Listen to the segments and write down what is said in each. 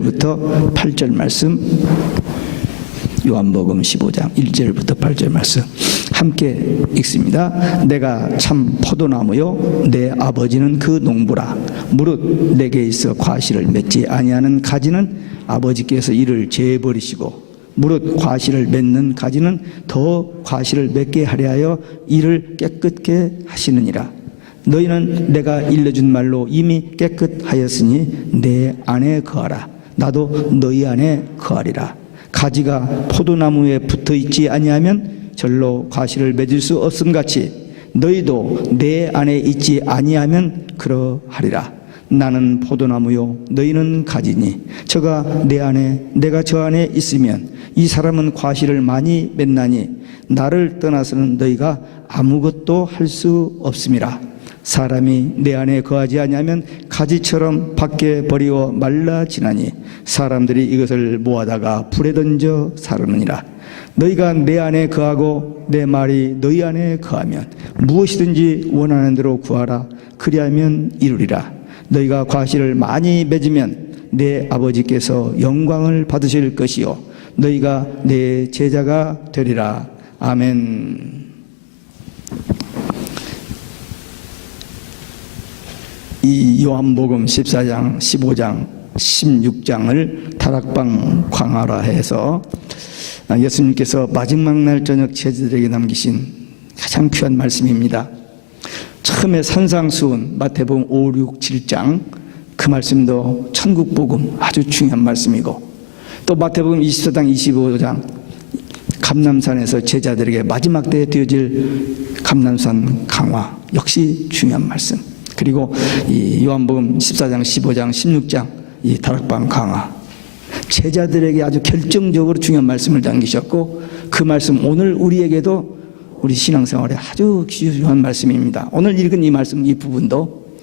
부터 8절 말씀, 요한복음 15장 1절부터 8절 말씀 함께 읽습니다. 내가 참 포도나무요 내 아버지는 그 농부라. 무릇 내게 있어 과실을 맺지 아니하는 가지는 아버지께서 이를 제버리시고 무릇 과실을 맺는 가지는 더 과실을 맺게 하려 하여 이를 깨끗게 하시느니라. 너희는 내가 일러준 말로 이미 깨끗하였으니 내 안에 거하라. 나도 너희 안에 거하리라. 가지가 포도나무에 붙어있지 아니하면 절로 과실을 맺을 수 없음같이 너희도 내 안에 있지 아니하면 그러하리라. 나는 포도나무요 너희는 가지니 저가 내 안에 내가 저 안에 있으면 이 사람은 과실을 많이 맺나니 나를 떠나서는 너희가 아무것도 할 수 없음이라. 사람이 내 안에 거하지 아니하면 가지처럼 밖에 버리워 말라지나니 사람들이 이것을 모아다가 불에 던져 사르느니라. 너희가 내 안에 거하고 내 말이 너희 안에 거하면 무엇이든지 원하는 대로 구하라. 그리하면 이루리라. 너희가 과실을 많이 맺으면 내 아버지께서 영광을 받으실 것이요 너희가 내 제자가 되리라. 아멘. 이 요한복음 14장, 15장, 16장을 다락방 광화라 해서 예수님께서 마지막 날 저녁 제자들에게 남기신 가장 귀한 말씀입니다. 처음에 산상수훈 마태복음 5, 6, 7장 그 말씀도 천국복음 아주 중요한 말씀이고 또 마태복음 24장, 25장 감람산에서 제자들에게 마지막 때에 되어질 감람산 강화 역시 중요한 말씀. 그리고 이 요한복음 14장, 15장, 16장 이 다락방 강화 제자들에게 아주 결정적으로 중요한 말씀을 남기셨고 그 말씀 오늘 우리에게도 우리 신앙생활에 아주 귀중한 말씀입니다. 오늘 읽은 이 말씀 이 부분도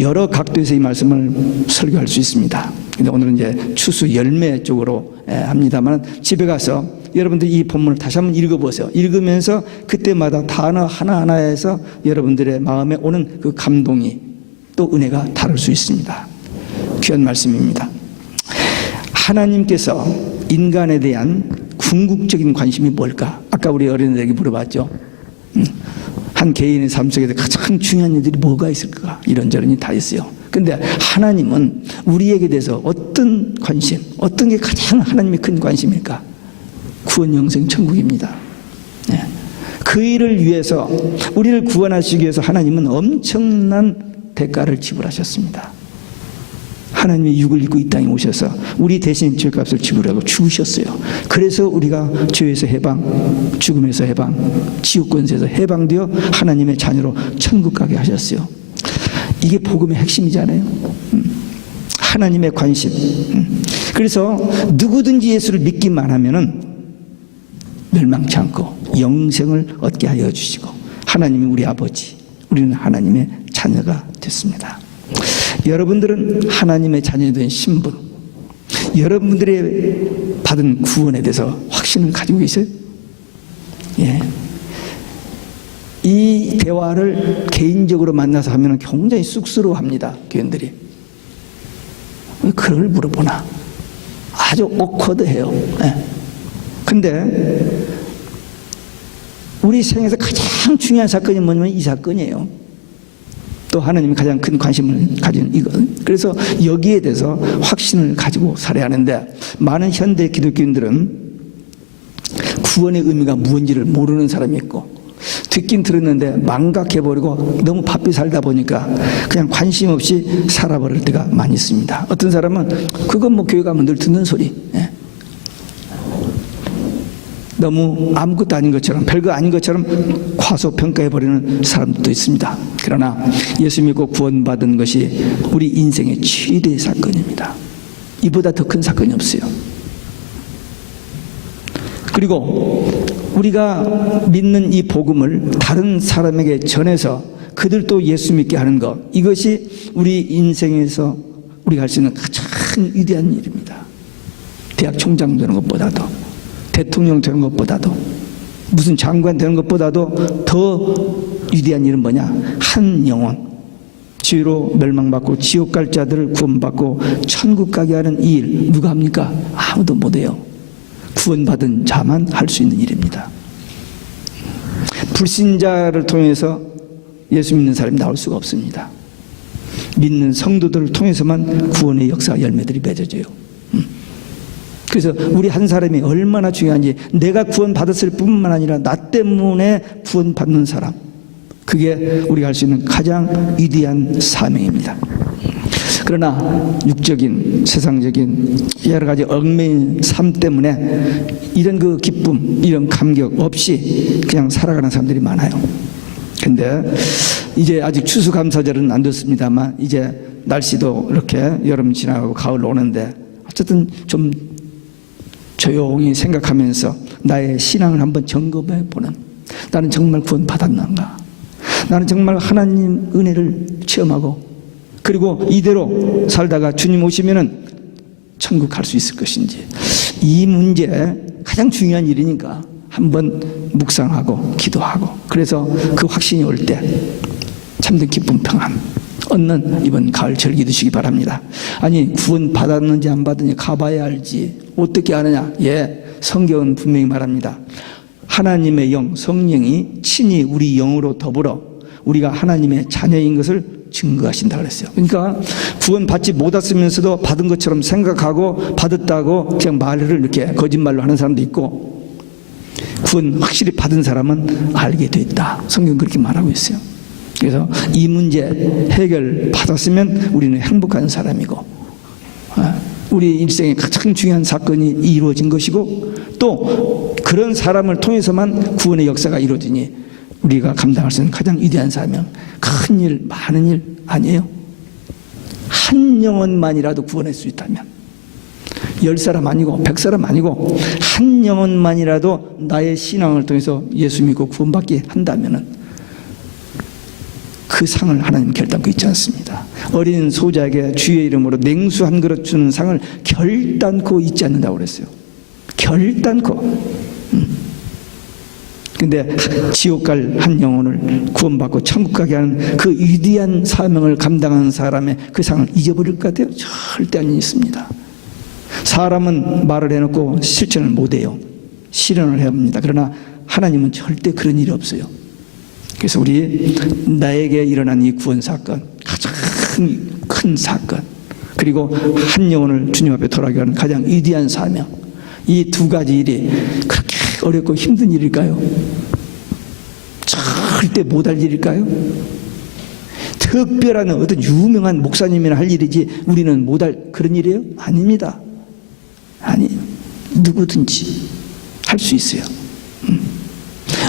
여러 각도에서 이 말씀을 설교할 수 있습니다. 근데 오늘은 이제 추수 열매 쪽으로 합니다만 집에 가서 여러분들 이 본문을 다시 한번 읽어보세요. 읽으면서 그때마다 단어 하나하나에서 여러분들의 마음에 오는 그 감동이 또 은혜가 다를 수 있습니다. 귀한 말씀입니다. 하나님께서 인간에 대한 궁극적인 관심이 뭘까? 아까 우리 어린이들에게 물어봤죠. 한 개인의 삶 속에 가장 중요한 일들이 뭐가 있을까? 이런저런이 다 있어요. 근데 하나님은 우리에게 대해서 어떤 관심, 어떤 게 가장 하나님의 큰 관심일까? 구원, 영생, 천국입니다. 네. 그 일을 위해서 우리를 구원하시기 위해서 하나님은 엄청난 대가를 지불하셨습니다. 하나님의 육을 입고 이 땅에 오셔서 우리 대신 죄값을 지불하고 죽으셨어요. 그래서 우리가 죄에서 해방, 죽음에서 해방, 지옥권세에서 해방되어 하나님의 자녀로 천국 가게 하셨어요. 이게 복음의 핵심이잖아요. 하나님의 관심. 그래서 누구든지 예수를 믿기만 하면은 멸망치 않고 영생을 얻게 하여 주시고 하나님이 우리 아버지, 우리는 하나님의 자녀가 됐습니다. 여러분들은 하나님의 자녀된 신분, 여러분들의 받은 구원에 대해서 확신을 가지고 계세요? 예. 이 대화를 개인적으로 만나서 하면 굉장히 쑥스러워합니다. 교인들이. 왜 그걸 물어보나? 아주 오커드해요. 예. 근데 우리 생에서 가장 중요한 사건이 뭐냐면 이 사건이에요. 또 하나님이 가장 큰 관심을 가진 이것. 그래서 여기에 대해서 확신을 가지고 살아야 하는데 많은 현대 기독교인들은 구원의 의미가 무엇인지를 모르는 사람이 있고 듣긴 들었는데 망각해버리고 너무 바삐 살다 보니까 그냥 관심 없이 살아버릴 때가 많이 있습니다. 어떤 사람은 그건 뭐 교회 가면 늘 듣는 소리. 예. 너무 아무것도 아닌 것처럼 별거 아닌 것처럼 과소평가해버리는 사람도 있습니다. 그러나 예수 믿고 구원받은 것이 우리 인생의 최대의 사건입니다. 이보다 더 큰 사건이 없어요. 그리고 우리가 믿는 이 복음을 다른 사람에게 전해서 그들도 예수 믿게 하는 것, 이것이 우리 인생에서 우리가 할 수 있는 가장 위대한 일입니다. 대학 총장 되는 것보다도 대통령 되는 것보다도 무슨 장관 되는 것보다도 더 위대한 일은 뭐냐? 한 영혼, 죄로 멸망받고 지옥 갈 자들을 구원받고 천국 가게 하는 이 일 누가 합니까? 아무도 못해요. 구원받은 자만 할 수 있는 일입니다. 불신자를 통해서 예수 믿는 사람이 나올 수가 없습니다. 믿는 성도들을 통해서만 구원의 역사 열매들이 맺어져요. 그래서 우리 한 사람이 얼마나 중요한지, 내가 구원받았을 뿐만 아니라 나 때문에 구원받는 사람, 그게 우리가 할 수 있는 가장 위대한 사명입니다. 그러나 육적인 세상적인 여러 가지 얽매인 삶 때문에 이런 그 기쁨, 이런 감격 없이 그냥 살아가는 사람들이 많아요. 근데 이제 아직 추수감사절은 안 됐습니다만 이제 날씨도 이렇게 여름 지나가고 가을 오는데 어쨌든 좀 조용히 생각하면서 나의 신앙을 한번 점검해 보는, 나는 정말 구원 받았는가, 나는 정말 하나님 은혜를 체험하고 그리고 이대로 살다가 주님 오시면은 천국 갈 수 있을 것인지, 이 문제 가장 중요한 일이니까 한번 묵상하고 기도하고, 그래서 그 확신이 올 때 참된 기쁨 평안 얻는 이번 가을 절기 되시기 바랍니다. 아니 구원 받았는지 안 받았는지 가봐야 알지 어떻게 아느냐? 예, 성경은 분명히 말합니다. 하나님의 영 성령이 친히 우리 영으로 더불어 우리가 하나님의 자녀인 것을 증거하신다 그랬어요. 그러니까 구원 받지 못했으면서도 받은 것처럼 생각하고 받았다고 그냥 말을 이렇게 거짓말로 하는 사람도 있고, 구원 확실히 받은 사람은 알게 돼 있다. 성경 그렇게 말하고 있어요. 그래서 이 문제 해결 받았으면 우리는 행복한 사람이고, 우리 일생에 가장 중요한 사건이 이루어진 것이고, 또 그런 사람을 통해서만 구원의 역사가 이루어지니 우리가 감당할 수 있는 가장 위대한 사명, 큰 일, 많은 일 아니에요? 한 영혼만이라도 구원할 수 있다면, 10사람 아니고 100사람 아니고 한 영혼만이라도 나의 신앙을 통해서 예수 믿고 구원받게 한다면 그 상을 하나님 결단코 있지 않습니다. 어린 소자에게 주의 이름으로 냉수 한 그릇 주는 상을 결단코 잊지 않는다고 그랬어요. 결단코. 근데 지옥 갈 한 영혼을 구원받고 천국 가게 하는 그 위대한 사명을 감당하는 사람의 그 상을 잊어버릴 것 같아요? 절대 안 있습니다. 사람은 말을 해놓고 실천을 못해요. 실현을 해야 합니다. 그러나 하나님은 절대 그런 일이 없어요. 그래서 우리 나에게 일어난 이 구원 사건, 가장 큰 사건, 그리고 한 영혼을 주님 앞에 돌아가게 하는 가장 위대한 사명, 이 두 가지 일이 그렇게 어렵고 힘든 일일까요? 절대 못할 일일까요? 특별한 어떤 유명한 목사님이나 할 일이지 우리는 못할 그런 일이에요? 아닙니다. 아니, 누구든지 할 수 있어요.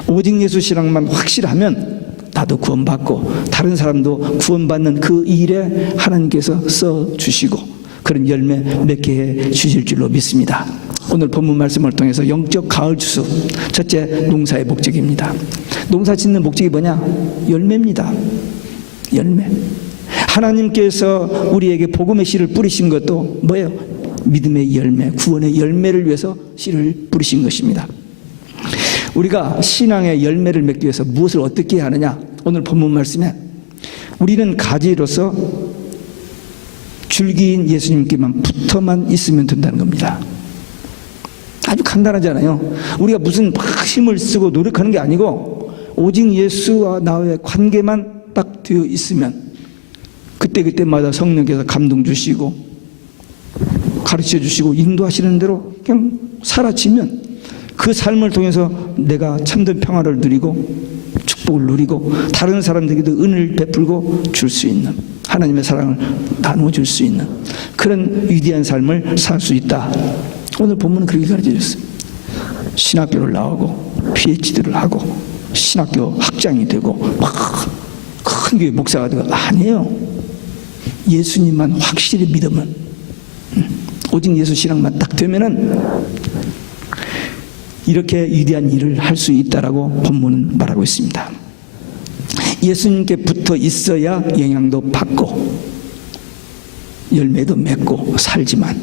오직 예수 신앙만 확실하면 나도 구원받고 다른 사람도 구원받는 그 일에 하나님께서 써주시고 그런 열매 맺게 해 주실 줄로 믿습니다. 오늘 본문 말씀을 통해서 영적 가을 추수, 첫째 농사의 목적입니다. 농사 짓는 목적이 뭐냐? 열매입니다. 열매. 하나님께서 우리에게 복음의 씨를 뿌리신 것도 뭐예요? 믿음의 열매, 구원의 열매를 위해서 씨를 뿌리신 것입니다. 우리가 신앙의 열매를 맺기 위해서 무엇을 어떻게 하느냐? 오늘 본문 말씀에 우리는 가지로서 줄기인 예수님께만 붙어만 있으면 된다는 겁니다. 아주 간단하잖아요. 우리가 무슨 막 힘을 쓰고 노력하는 게 아니고 오직 예수와 나의 관계만 딱 되어 있으면 그때마다 성령께서 감동 주시고 가르쳐 주시고 인도하시는 대로 그냥 사라지면 그 삶을 통해서 내가 참된 평화를 누리고 축복을 누리고 다른 사람들에게도 은혜를 베풀고 줄 수 있는, 하나님의 사랑을 나누어 줄 수 있는 그런 위대한 삶을 살 수 있다. 오늘 본문은 그렇게 가르쳐 줬어요. 신학교를 나오고 PhD를 하고 신학교 학장이 되고 막 큰 교회 목사가 되고 아니에요. 예수님만 확실히 믿으면, 오직 예수 신앙만 딱 되면은 이렇게 위대한 일을 할 수 있다라고 본문은 말하고 있습니다. 예수님께 붙어 있어야 영향도 받고 열매도 맺고 살지만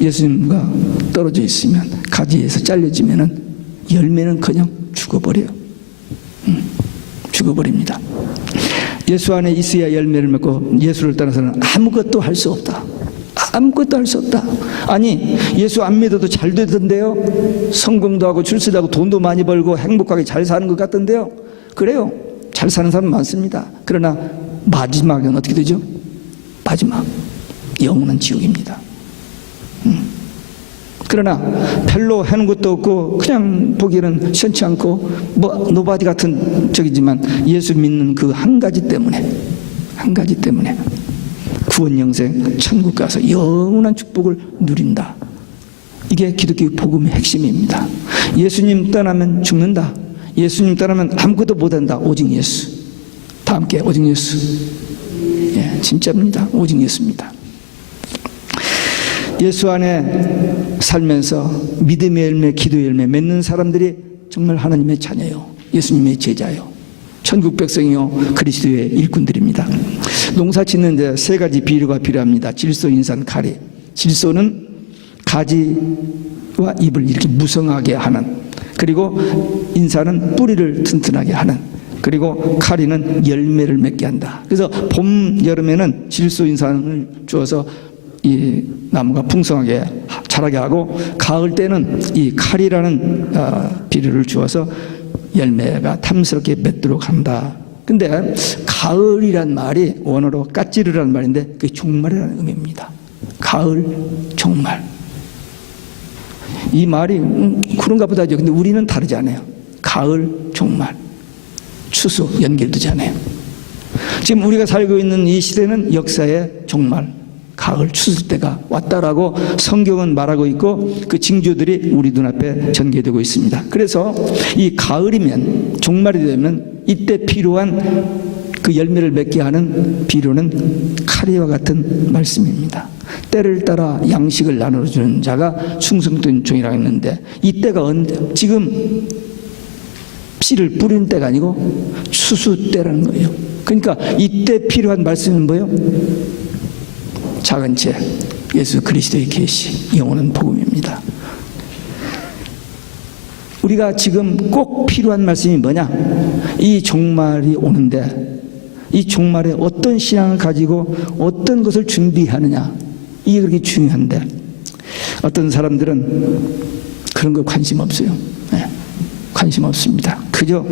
예수님과 떨어져 있으면, 가지에서 잘려지면은 열매는 그냥 죽어버려요. 죽어버립니다. 예수 안에 있어야 열매를 맺고 예수를 떠나서는 아무것도 할 수 없다. 아무것도 할 수 없다. 아니, 예수 안 믿어도 잘 되던데요? 성공도 하고 출세도 하고 돈도 많이 벌고 행복하게 잘 사는 것 같던데요? 그래요. 잘 사는 사람 많습니다. 그러나 마지막은 어떻게 되죠? 마지막 영원한 지옥입니다. 그러나 별로 하는 것도 없고 그냥 보기에는 시원치 않고 뭐 노바디 같은 적이지만 예수 믿는 그 한 가지 때문에 구원 영생 천국 가서 영원한 축복을 누린다. 이게 기독교 복음의 핵심입니다. 예수님 떠나면 죽는다. 예수님 떠나면 아무것도 못한다. 오직 예수. 다 함께 오직 예수. 예, 진짜입니다. 오직 예수입니다. 예수 안에 살면서 믿음의 열매, 기도의 열매 맺는 사람들이 정말 하나님의 자녀요, 예수님의 제자요, 천국 백성이요, 그리스도의 일꾼들입니다. 농사 짓는데 세 가지 비료가 필요합니다. 질소, 인산, 가리. 질소는 가지와 잎을 이렇게 무성하게 하는, 그리고 인산은 뿌리를 튼튼하게 하는, 그리고 가리는 열매를 맺게 한다. 그래서 봄, 여름에는 질소, 인산을 주어서 이 나무가 풍성하게 자라게 하고, 가을 때는 이 칼이라는 비료를 주어서 열매가 탐스럽게 맺도록 한다. 근데 가을이란 말이 원어로 까찌르라는 말인데 그게 종말이라는 의미입니다. 가을, 종말. 이 말이 그런가 보다 하죠. 근데 우리는 다르지 않아요. 가을, 종말, 추수 연결되지 않아요. 지금 우리가 살고 있는 이 시대는 역사의 종말, 가을, 추수 때가 왔다라고 성경은 말하고 있고 그 징조들이 우리 눈앞에 전개되고 있습니다. 그래서 이 가을이면, 종말이 되면 이때 필요한 그 열매를 맺게 하는 비료는 카리와 같은 말씀입니다. 때를 따라 양식을 나눠주는 자가 충성된 종이라고 했는데, 이 때가 지금 씨를 뿌리는 때가 아니고 추수 때라는 거예요. 그러니까 이때 필요한 말씀은 뭐예요? 작은 책, 예수 그리스도의 계시, 영원한 복음입니다. 우리가 지금 꼭 필요한 말씀이 뭐냐? 이 종말이 오는데 이 종말에 어떤 신앙을 가지고 어떤 것을 준비하느냐, 이게 그렇게 중요한데 어떤 사람들은 그런 거 관심 없어요. 네, 관심 없습니다. 그저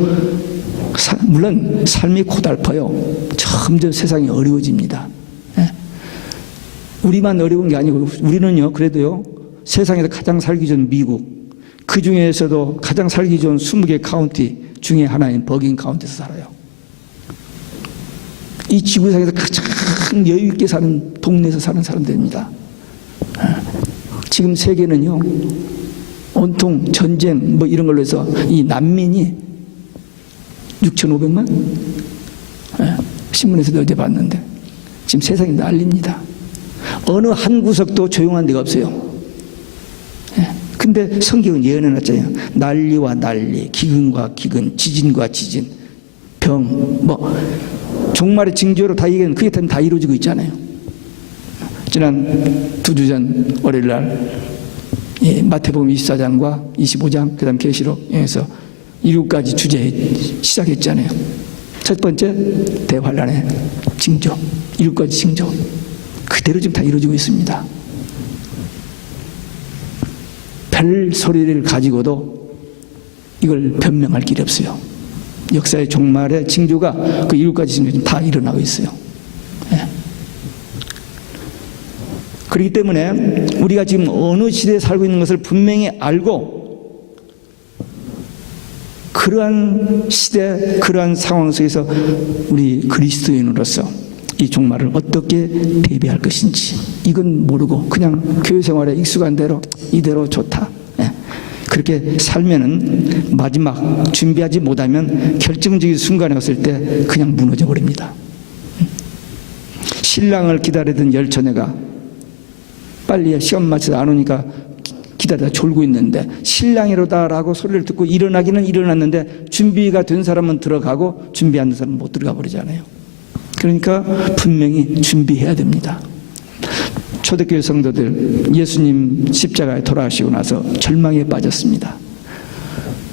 물론 삶이 고달퍼요. 점점 세상이 어려워집니다. 우리만 어려운 게 아니고 우리는요, 그래도요, 세상에서 가장 살기 좋은 미국, 그 중에서도 가장 살기 좋은 20개 카운티 중에 하나인 버긴 카운티에서 살아요. 이 지구상에서 가장 여유 있게 사는 동네에서 사는 사람들입니다. 지금 세계는요, 온통 전쟁 뭐 이런 걸로 해서 이 난민이 6,500만? 신문에서도 어제 봤는데 지금 세상이 난립니다. 어느 한 구석도 조용한 데가 없어요. 근데 성경은 예언해놨잖아요. 난리와 난리, 기근과 기근, 지진과 지진, 병, 뭐 종말의 징조로 다 얘기하는, 그게 다 이루어지고 있잖아요. 지난 2주 전 월요일날 마태복음 24장과 25장, 그 다음 계시록에서 7가지 주제 시작했잖아요. 첫 번째, 대환란의 징조, 7가지 징조. 그대로 지금 다 이루어지고 있습니다. 별 소리를 가지고도 이걸 변명할 길이 없어요. 역사의 종말의 징조가 그 7가지 징조 다 일어나고 있어요. 네. 그렇기 때문에 우리가 지금 어느 시대에 살고 있는 것을 분명히 알고, 그러한 시대, 그러한 상황 속에서 우리 그리스도인으로서 이 종말을 어떻게 대비할 것인지, 이건 모르고 그냥 교회 생활에 익숙한 대로 이대로 좋다, 그렇게 살면은 마지막 준비하지 못하면 결정적인 순간에 왔을 때 그냥 무너져 버립니다. 신랑을 기다리던 열처녀가 빨리 시간 맞춰서 안 오니까 기다리다 졸고 있는데 신랑이로다라고 소리를 듣고 일어나기는 일어났는데 준비가 된 사람은 들어가고 준비 안 된 사람은 못 들어가 버리잖아요. 그러니까 분명히 준비해야 됩니다. 초대교회 성도들, 예수님 십자가에 돌아가시고 나서 절망에 빠졌습니다.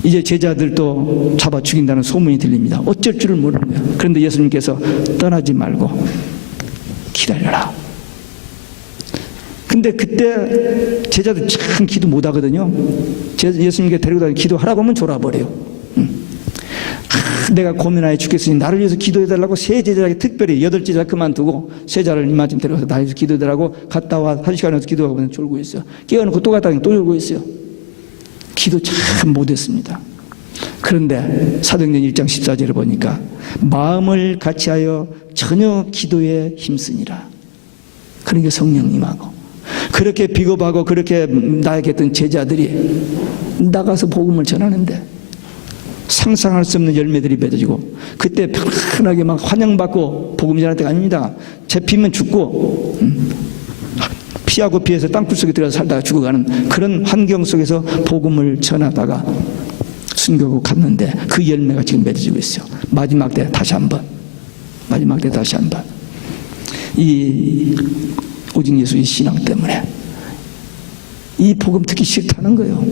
이제 제자들도 잡아 죽인다는 소문이 들립니다. 어쩔 줄을 모르는 거예요. 그런데 예수님께서 떠나지 말고 기다려라. 근데 그때 제자들 참 기도 못 하거든요. 예수님께 데리고 다니고 기도하라고 하면 졸아버려요. 내가 고민하여 죽겠으니 나를 위해서 기도해달라고 세 제자에게 특별히 8제자 그만두고 세 자를 이마쯤 데려가서 나를 위해서 기도해달라고 갔다 와 1시간에서 기도하고 졸고 있어요. 깨어놓고 또 갔다 또 졸고 있어요. 기도 참 못했습니다. 그런데 사도행전 1장 14절에 보니까 마음을 같이하여 전혀 기도에 힘쓰니라. 그러니까 성령님하고 그렇게 비겁하고 그렇게 나약했던 제자들이 나가서 복음을 전하는데 상상할 수 없는 열매들이 맺어지고 그때 편하게 막 환영받고 복음 전할 때가 아닙니다. 잡히면 죽고 피하고 피해서 땅굴 속에 들어가서 살다가 죽어가는 그런 환경 속에서 복음을 전하다가 순교하고 갔는데 그 열매가 지금 맺어지고 있어요. 마지막 때 다시 한번 이 오직 예수의 신앙 때문에 이 복음 듣기 싫다는 거예요.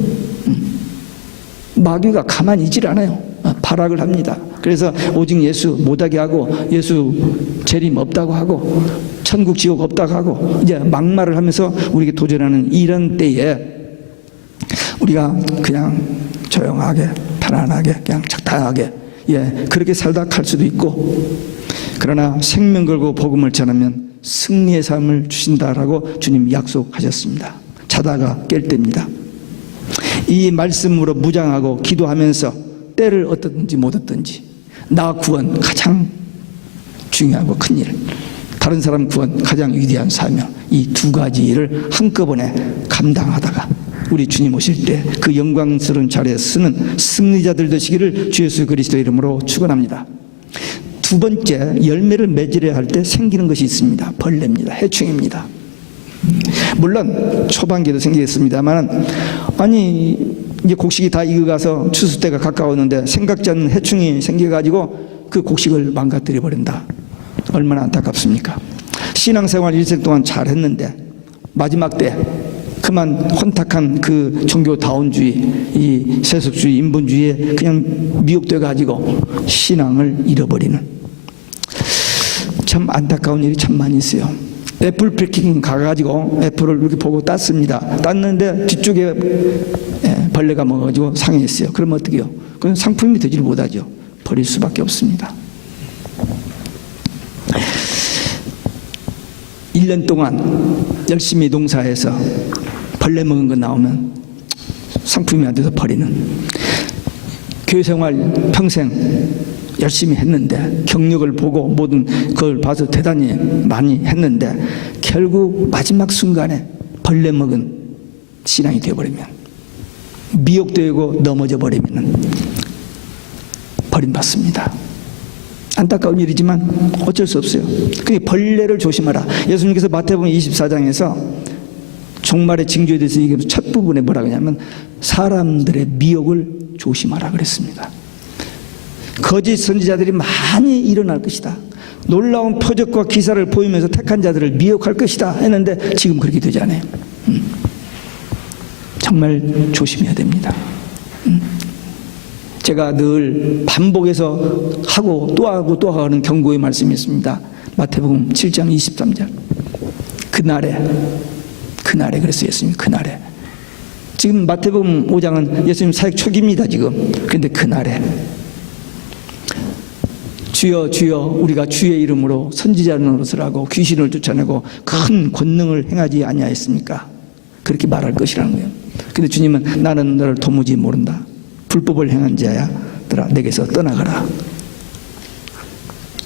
마귀가 가만히 있질 않아요. 발악을 합니다. 그래서 오직 예수 못하게 하고 예수 재림 없다고 하고 천국 지옥 없다고 하고 이제 막말을 하면서 우리에게 도전하는 이런 때에 우리가 그냥 조용하게 편안하게 그냥 적당하게 그렇게 살다 갈 수도 있고 그러나 생명 걸고 복음을 전하면 승리의 삶을 주신다라고 주님 약속하셨습니다. 자다가 깰 때입니다. 이 말씀으로 무장하고 기도하면서 때를 얻든지 못 얻든지 나 구원 가장 중요하고 큰 일, 다른 사람 구원 가장 위대한 사명, 이 두 가지 일을 한꺼번에 감당하다가 우리 주님 오실 때 그 영광스러운 자리에 서는 승리자들 되시기를 주 예수 그리스도 이름으로 축원합니다. 두 번째, 열매를 맺으려 할 때 생기는 것이 있습니다. 벌레입니다. 해충입니다. 물론 초반기에도 생기겠습니다만 아니 이제 곡식이 다 익어가서 추수 때가 가까웠는데 생각지 않는 해충이 생겨가지고 그 곡식을 망가뜨려 버린다. 얼마나 안타깝습니까? 신앙생활 일생 동안 잘했는데 마지막 때 그만 혼탁한 그 종교다운주의, 이 세속주의, 인본주의에 그냥 미혹돼 가지고 신앙을 잃어버리는 참 안타까운 일이 참 많이 있어요. 애플 패킹 가가지고 애플을 이렇게 보고 땄습니다. 땄는데 뒤쪽에 벌레가 먹어가지고 상했어요. 그러면 어떻게 해요? 그건 상품이 되지를 못하죠. 버릴 수밖에 없습니다. 1년 동안 열심히 농사해서 벌레 먹은 거 나오면 상품이 안 돼서 버리는, 교회 생활 평생 열심히 했는데 경력을 보고 모든 걸 봐서 대단히 많이 했는데 결국 마지막 순간에 벌레 먹은 신앙이 되어버리면, 미혹되고 넘어져 버리면 버림받습니다. 안타까운 일이지만 어쩔 수 없어요. 그러니까 벌레를 조심하라. 예수님께서 마태복음 24장에서 종말의 징조에 대해서 얘기하면서 첫 부분에 뭐라 그러냐면 사람들의 미혹을 조심하라 그랬습니다. 거짓 선지자들이 많이 일어날 것이다. 놀라운 표적과 기사를 보이면서 택한 자들을 미혹할 것이다 했는데 지금 그렇게 되지 않아요. 정말 조심해야 됩니다. 제가 늘 반복해서 하고 또 하고 또 하는 경고의 말씀이 있습니다. 마태복음 7장 23절. 그날에 그랬어요. 예수님 그날에. 지금 마태복음 5장은 예수님 사역 초기입니다. 지금. 그런데 그날에 주여 주여 우리가 주의 이름으로 선지자 노릇을 하고 귀신을 쫓아내고 큰 권능을 행하지 아니하였습니까? 그렇게 말할 것이라는 거예요. 근데 주님은 나는 너를 도무지 모른다. 불법을 행한 자야들아 내게서 떠나가라.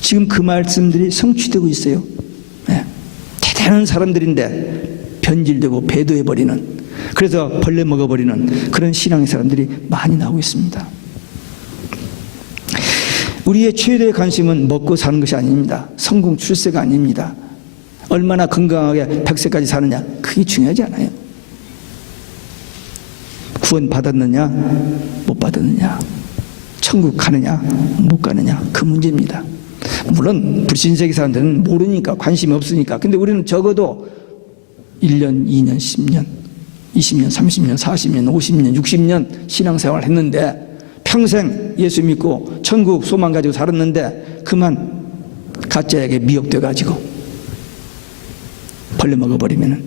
지금 그 말씀들이 성취되고 있어요. 네. 대단한 사람들인데 변질되고 배도해버리는, 그래서 벌레 먹어버리는 그런 신앙의 사람들이 많이 나오고 있습니다. 우리의 최대의 관심은 먹고 사는 것이 아닙니다. 성공 출세가 아닙니다. 얼마나 건강하게 100세까지 사느냐, 그게 중요하지 않아요. 구원 받았느냐 못 받았느냐, 천국 가느냐 못 가느냐, 그 문제입니다. 물론 불신세계 사람들은 모르니까 관심이 없으니까. 근데 우리는 적어도 1년, 2년, 10년, 20년, 30년, 40년, 50년, 60년 신앙생활 했는데 평생 예수 믿고 천국 소망 가지고 살았는데 그만 가짜에게 미혹돼 가지고 벌려먹어버리면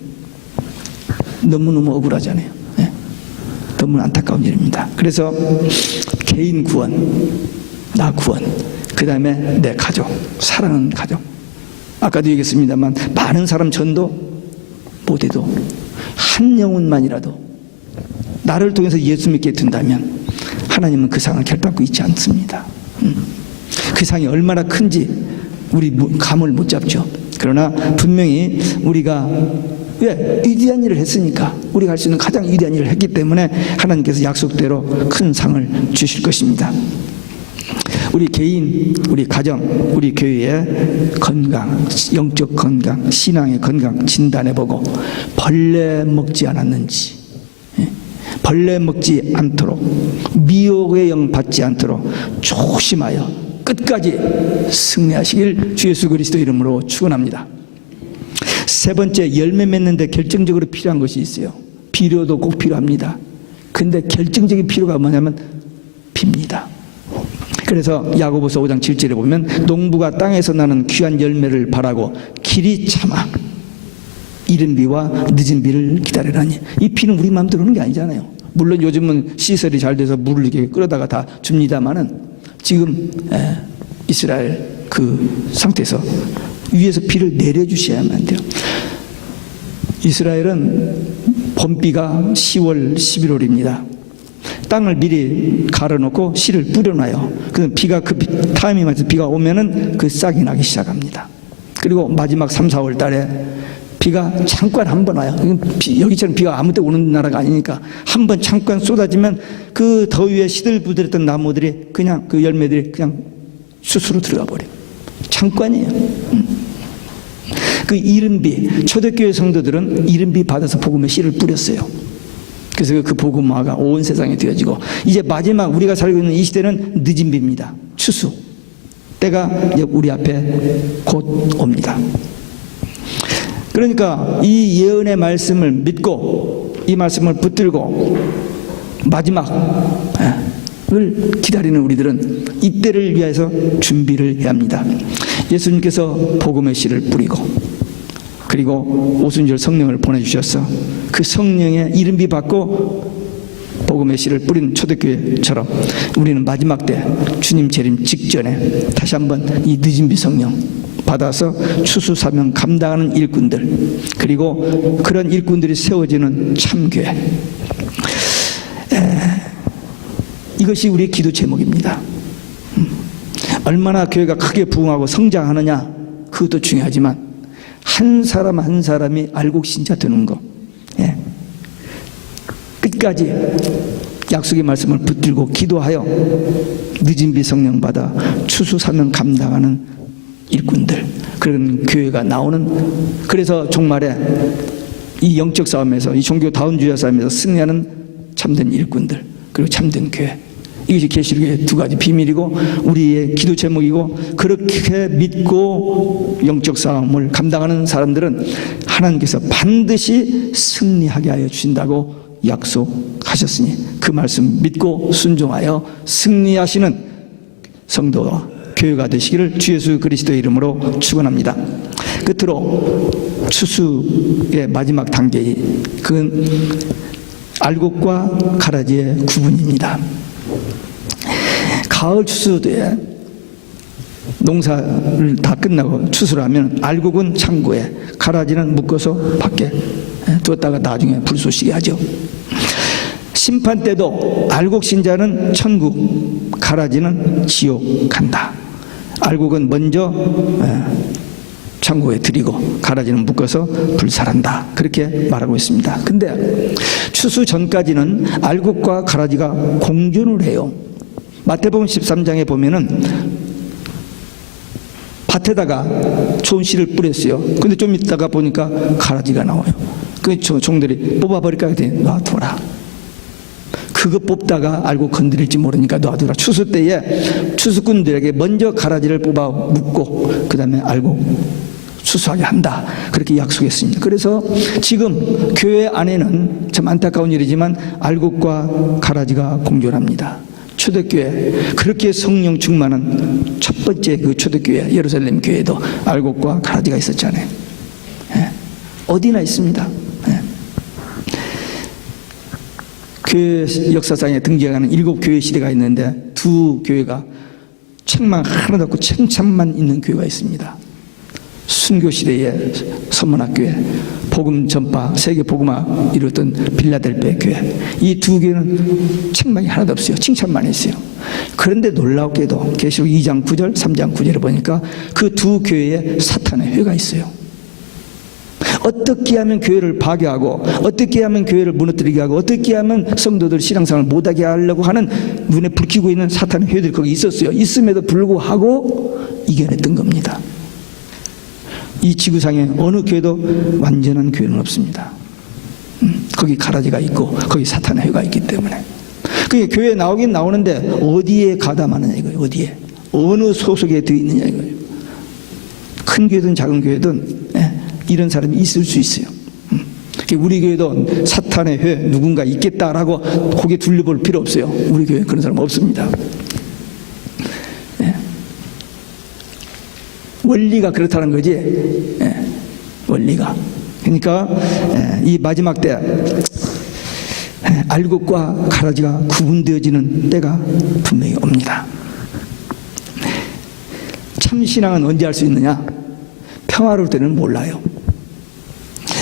너무너무 억울하잖아요. 예? 너무 안타까운 일입니다. 그래서 개인 구원, 나 구원, 그 다음에 내 가족, 사랑하는 가족. 아까도 얘기했습니다만 많은 사람 전도 못해도 한 영혼만이라도 나를 통해서 예수 믿게 된다면 하나님은 그 상을 결단코 잊지 않습니다. 그 상이 얼마나 큰지 우리 감을 못 잡죠. 그러나 분명히 우리가 왜? 위대한 일을 했으니까, 우리가 할 수 있는 가장 위대한 일을 했기 때문에 하나님께서 약속대로 큰 상을 주실 것입니다. 우리 개인, 우리 가정, 우리 교회의 건강, 영적 건강, 신앙의 건강 진단해보고 벌레 먹지 않았는지, 벌레 먹지 않도록, 미혹의 영 받지 않도록 조심하여 끝까지 승리하시길 주 예수 그리스도 이름으로 축원합니다. 세 번째, 열매 맺는데 결정적으로 필요한 것이 있어요. 비료도 꼭 필요합니다. 근데 결정적인 필요가 뭐냐면 비입니다. 그래서 야고보서 5장 7절에 보면 농부가 땅에서 나는 귀한 열매를 바라고 길이 참아 이른 비와 늦은 비를 기다리라니. 이 비는 우리 마음대로 오는 게 아니잖아요. 물론 요즘은 시설이 잘 돼서 물을 이렇게 끌어다가 다 줍니다만은 지금 이스라엘 그 상태에서 위에서 비를 내려주셔야만 돼요. 이스라엘은 봄비가 10월, 11월입니다. 땅을 미리 갈아놓고 씨를 뿌려놔요. 그럼 비가 그 타이밍에 맞춰서 비가 오면은 그 싹이 나기 시작합니다. 그리고 마지막 3, 4월 달에 비가 잠깐 한 번 와요. 여기처럼 비가 아무 때 오는 나라가 아니니까 한 번 잠깐 쏟아지면 그 더위에 시들부들했던 나무들이 그냥 그 열매들이 그냥 숯으로 들어가 버려요. 잠깐이에요. 그 이른비, 초대교회 성도들은 이른비 받아서 복음의 씨를 뿌렸어요. 그래서 그 복음화가 온 세상에 되어지고, 이제 마지막 우리가 살고 있는 이 시대는 늦은 비입니다. 추수 때가 우리 앞에 곧 옵니다. 그러니까 이 예언의 말씀을 믿고 이 말씀을 붙들고 마지막을 기다리는 우리들은 이때를 위해서 준비를 해야 합니다. 예수님께서 복음의 씨를 뿌리고 그리고 오순절 성령을 보내주셔서 그 성령의 이른비 받고 복음의 씨를 뿌린 초대교회처럼 우리는 마지막 때 주님 재림 직전에 다시 한번 이 늦은 비 성령 받아서 추수사명 감당하는 일꾼들, 그리고 그런 일꾼들이 세워지는 참교회, 이것이 우리의 기도 제목입니다. 얼마나 교회가 크게 부흥하고 성장하느냐 그것도 중요하지만 한 사람 한 사람이 알곡신자 되는 거, 끝까지 약속의 말씀을 붙들고 기도하여 늦은 비 성령 받아 추수사명 감당하는 일꾼들, 그런 교회가 나오는, 그래서 종말에 이 영적 싸움에서, 이 종교 다운주의 싸움에서 승리하는 참된 일꾼들, 그리고 참된 교회, 이것이 계시록의 두 가지 비밀이고 우리의 기도 제목이고, 그렇게 믿고 영적 싸움을 감당하는 사람들은 하나님께서 반드시 승리하게 하여 주신다고 약속하셨으니 그 말씀 믿고 순종하여 승리하시는 성도와 교회가 되시기를 주 예수 그리스도의 이름으로 축원합니다. 끝으로 추수의 마지막 단계, 그건 알곡과 가라지의 구분입니다. 가을 추수 때 농사를 다 끝나고 추수를 하면 알곡은 창고에, 가라지는 묶어서 밖에 두었다가 나중에 불쏘시게 하죠. 심판 때도 알곡 신자는 천국, 가라지는 지옥 간다. 알곡은 먼저 창고에 드리고 가라지는 묶어서 불살한다, 그렇게 말하고 있습니다. 근데 추수 전까지는 알곡과 가라지가 공존을 해요. 마태복음 13장에 보면은 밭에다가 좋은 씨를 뿌렸어요. 근데 좀 있다가 보니까 가라지가 나와요. 그 종들이 뽑아버릴까 했더니 놔둬라. 그거 뽑다가 알고 건드릴지 모르니까 놔두라. 추수 때에 추수꾼들에게 먼저 가라지를 뽑아 묶고 그 다음에 알고 추수하게 한다, 그렇게 약속했습니다. 그래서 지금 교회 안에는 참 안타까운 일이지만 알곡과 가라지가 공존합니다. 초대교회, 그렇게 성령 충만한 첫 번째 그 초대교회 예루살렘 교회도 알곡과 가라지가 있었잖아요. 예. 어디나 있습니다. 예. 교회 역사상에 등장하는 7교회 시대가 있는데 2교회가 책망 하나도 없고 칭찬만 있는 교회가 있습니다. 순교 시대의 서문학교회, 복음 전파, 세계 복음화 이루었던 빌라델피아 교회, 이 2교회는 책망이 하나도 없어요. 칭찬만 했어요. 그런데 놀랍게도 계시록 2장 9절, 3장 9절에 보니까 그 2교회에 사탄의 회가 있어요. 어떻게 하면 교회를 파괴하고, 어떻게 하면 교회를 무너뜨리게 하고, 어떻게 하면 성도들 신앙생활을 못하게 하려고 하는 눈에 불 켜고 있는 사탄의 회들이 거기 있었어요. 있음에도 불구하고 이겨냈던 겁니다. 이 지구상에 어느 교회도 완전한 교회는 없습니다. 거기 가라지가 있고 거기 사탄의 회가 있기 때문에. 그게 교회에 나오긴 나오는데 어디에 가담하느냐 이거예요. 어디에, 어느 소속에 되어 있느냐 이거예요. 큰 교회든 작은 교회든 이런 사람이 있을 수 있어요. 우리 교회도 사탄의 회 누군가 있겠다라고 고개 둘러볼 필요 없어요. 우리 교회에 그런 사람 없습니다. 원리가 그렇다는 거지. 원리가. 그러니까 이 마지막 때 알곡과 가라지가 구분되어지는 때가 분명히 옵니다. 참 신앙은 언제 할 수 있느냐? 평화로울 때는 몰라요.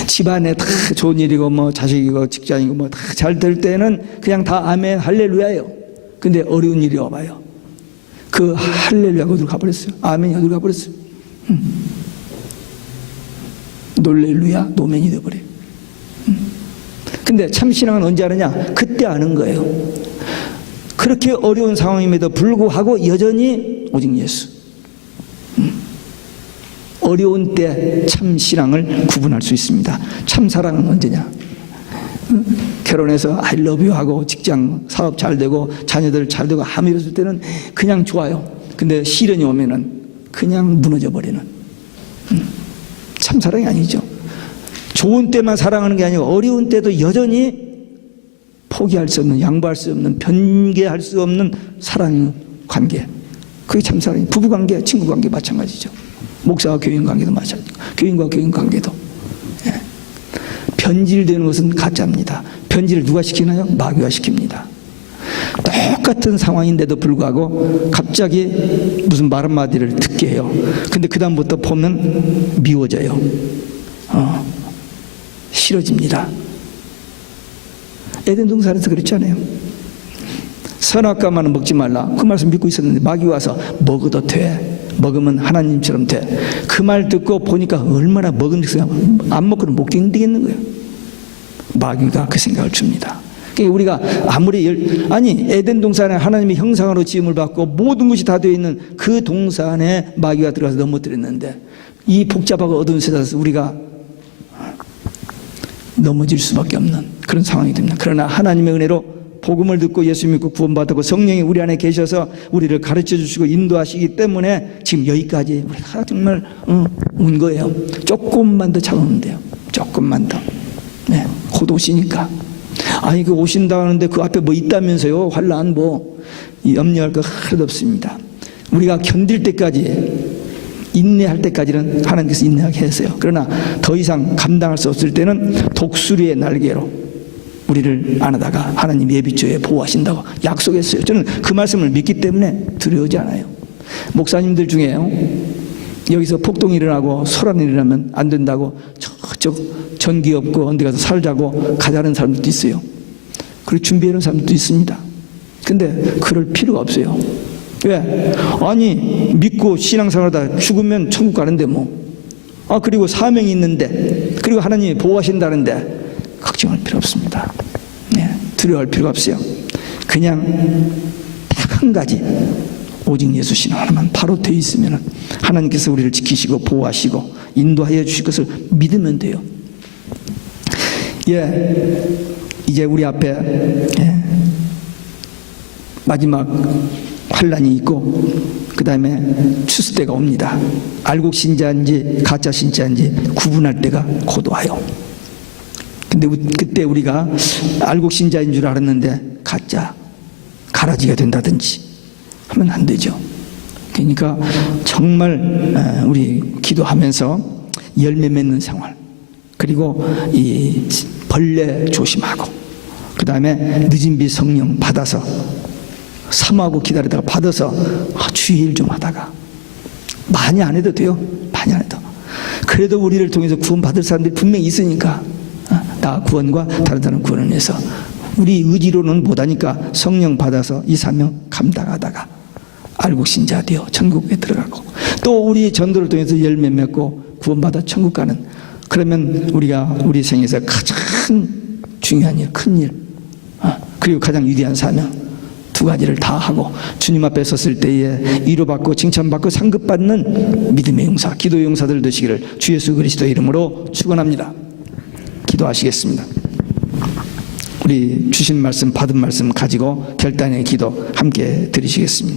집안에 다 좋은 일이고 뭐 자식이고 직장이고 뭐 다 잘 될 때는 그냥 다 아멘 할렐루야예요. 근데 어려운 일이 와봐요. 그 할렐루야가 어디로 가버렸어요? 아멘이 어디로 가버렸어요? 놀렐루야 노멘이 되어버려요. 근데 참신앙은 언제 하느냐? 그때 아는 거예요. 그렇게 어려운 상황임에도 불구하고 여전히 오직 예수. 어려운 때 참신앙을 구분할 수 있습니다. 참사랑은 언제냐? 결혼해서 I love you 하고 직장 사업 잘 되고 자녀들 잘 되고 함 이랬을 때는 그냥 좋아요. 근데 시련이 오면은 그냥 무너져 버리는 참사랑이 아니죠. 좋은 때만 사랑하는 게 아니고 어려운 때도 여전히 포기할 수 없는, 양보할 수 없는, 변개할 수 없는 사랑의 관계, 그게 참사랑이. 부부관계, 친구관계 마찬가지죠. 목사와 교인 관계도 마찬가지고 교인과 교인 관계도. 변질되는 것은 가짜입니다. 변질을 누가 시키나요? 마귀가 시킵니다. 똑같은 상황인데도 불구하고 갑자기 무슨 말 한마디를 듣게 해요. 근데 그 다음부터 보면 미워져요. 싫어집니다. 에덴 동산에서 그랬잖아요. 선악과만은 먹지 말라. 그 말씀 믿고 있었는데 마귀 와서 먹어도 돼. 먹으면 하나님처럼 돼. 그 말 듣고 보니까 얼마나 먹음직스러워. 안 먹고는 못 견디겠는 거예요. 마귀가 그 생각을 줍니다. 그러니까 우리가 아무리 에덴 동산에 하나님의 형상으로 지음을 받고 모든 것이 다 되어 있는 그 동산에 마귀가 들어가서 넘어뜨렸는데 이 복잡하고 어두운 세상에서 우리가 넘어질 수밖에 없는 그런 상황이 됩니다. 그러나 하나님의 은혜로 복음을 듣고 예수 믿고 구원받고 성령이 우리 안에 계셔서 우리를 가르쳐 주시고 인도하시기 때문에 지금 여기까지 우리가 정말 온 거예요. 조금만 더 참으면 돼요. 조금만 더. 네, 곧 오시니까. 아니 그 오신다 하는데 그 앞에 뭐 있다면서요? 환난 뭐 염려할 거 하나도 없습니다. 우리가 견딜 때까지, 인내할 때까지는 하나님께서 인내하게 했어요. 그러나 더 이상 감당할 수 없을 때는 독수리의 날개로 우리를 안아다가 하나님 예비조에 보호하신다고 약속했어요. 저는 그 말씀을 믿기 때문에 두려우지 않아요. 목사님들 중에요, 여기서 폭동이 일어나고 소란이 일어나면 안 된다고 저쪽 전기 없고 어디 가서 살자고 가자는 사람들도 있어요. 그리고 준비하는 사람들도 있습니다. 근데 그럴 필요가 없어요. 왜? 아니 믿고 신앙생활하다 죽으면 천국 가는데 뭐. 그리고 사명이 있는데, 그리고 하나님이 보호하신다는데 걱정할 필요 없습니다. 네, 두려워할 필요가 없어요. 그냥 딱 한 가지, 오직 예수 신앙 하나만 바로 되어 있으면 하나님께서 우리를 지키시고 보호하시고 인도하여 주실 것을 믿으면 돼요. 이제 우리 앞에 마지막 환란이 있고 그 다음에 추수 때가 옵니다. 알곡 신자인지 가짜 신자인지 구분할 때가 곧 와요. 근데 그때 우리가 알곡 신자인 줄 알았는데 가짜 가라지가 된다든지 하면 안 되죠. 그러니까 정말 우리 기도하면서 열매 맺는 생활, 그리고 이 벌레 조심하고, 그 다음에 늦은 비 성령 받아서 사모하고 기다리다가 받아서 주일 좀 하다가, 많이 안 해도 돼요. 많이 안 해도. 그래도 우리를 통해서 구원받을 사람들이 분명히 있으니까, 나 구원과 다른 사람 구원을 위해서 우리 의지로는 못하니까 성령 받아서 이 사명 감당하다가 알고 신자 되어 천국에 들어가고, 또 우리 전도를 통해서 열매 맺고 구원받아 천국 가는, 그러면 우리가 우리 생에서 가장 중요한 일, 큰 일, 그리고 가장 위대한 사명, 두 가지를 다 하고 주님 앞에 섰을 때에 위로받고 칭찬받고 상급받는 믿음의 용사, 기도의 용사들 되시기를 주 예수 그리스도의 이름으로 축원합니다. 기도하시겠습니다. 우리 주신 말씀, 받은 말씀 가지고 결단의 기도 함께 드리시겠습니다.